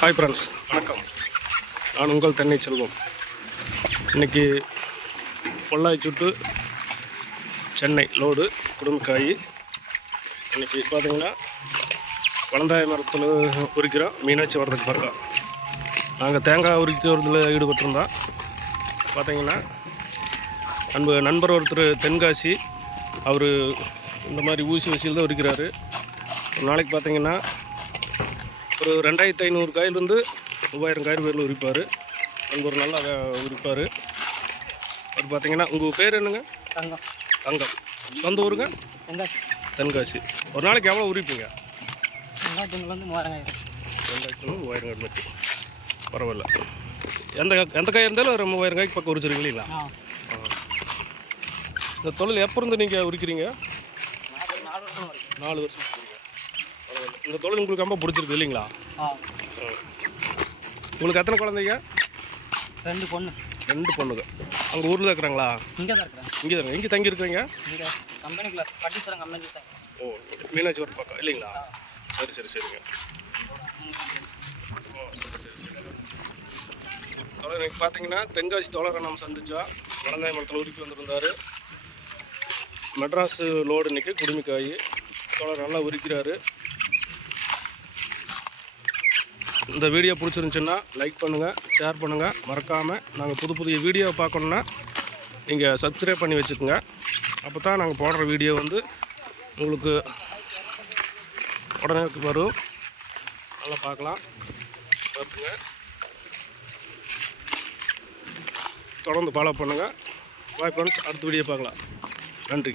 Hi friends, வணக்கம். நான் உங்கள் தென்னை செல்வம். இன்றைக்கி பொள்ளாச்சி சென்னை லோடு குடும்பக்காய். இன்றைக்கி பார்த்திங்கன்னா வளந்தாய மரத்தில் உரிக்கிறோம். மீனாட்சி வரதுக்கு பக்கம் நாங்கள் தேங்காய் உரிக்கிறதுல ஈடுபட்டிருந்தோம். பார்த்திங்கன்னா நண்பர் ஒருத்தர் தென்காசி, அவர் இந்த மாதிரி ஊசி வச்சியில் தான் உரிக்கிறாரு. ஒரு நாளைக்கு பார்த்திங்கன்னா ஒரு 2500 காயிலிருந்து 3000 காயில் பேரில் உரிப்பார். நண்பர் நல்லா உரிப்பார். அவர் பார்த்திங்கன்னா உங்கள் பேர் என்னங்க? தங்கம். தங்கம். சொந்த ஊருங்க? தென்காசி. ஒரு நாளைக்கு எவ்வளோ உரிப்பீங்க? 2000 காய் மட்டும். பரவாயில்ல. எந்த காய் இருந்தாலும் ஒரு 3000 காய்க்கு பக்கம் உரிச்சிருங்க இல்லைங்களா? இந்த தொழில் எப்போ இருந்து நீங்கள் உரிக்கிறீங்க? 4 வருஷம். பரவாயில்ல. இந்த தொழில் உங்களுக்கு ரொம்ப பிடிச்சிருக்கு இல்லைங்களா? உங்களுக்கு எத்தனை குழந்தைங்க? 2 பொண்ணு. 2 பொண்ணுங்க. அங்கே ஊரில் தான் இருக்கிறாங்களா? இங்கே தான் இருக்கிறாங்க. இங்கே தாங்க. இங்கே தங்கி இருக்கிறீங்க? இங்கே கம்பெனிக்குள்ள பட்டீஸ்வரம் கம்பெனிக்கு தான். ஓ, மீனாட்சி ஒரு பக்கம் இல்லைங்களா? சரிங்க. இன்னைக்கு பார்த்தீங்கன்னா தென்காசி தோழரை நாம் சந்திச்சா வளந்தாய மரத்தில் உரிப்பி வந்திருந்தார். மெட்ராஸு லோடு இன்றைக்கி குடுமிக்காய். தோழர் நல்லா உரிக்கிறாரு. இந்த வீடியோ பிடிச்சிருந்துச்சுன்னா லைக் பண்ணுங்கள், ஷேர் பண்ணுங்கள். மறக்காமல் நாங்கள் புதிய வீடியோ பார்க்கணுன்னா நீங்கள் சப்ஸ்கிரைப் பண்ணி வச்சுக்கோங்க. அப்போ தான் நாங்கள் போடுற வீடியோ உங்களுக்கு உடனே வரும். நல்லா பார்க்கலாம். பார்த்துங்க. தொடர்ந்து ஃபாலோ பண்ணுங்கள். பாய் ஃப்ரெண்ட்ஸ், அடுத்த வீடியோ பார்க்கலாம். நன்றி.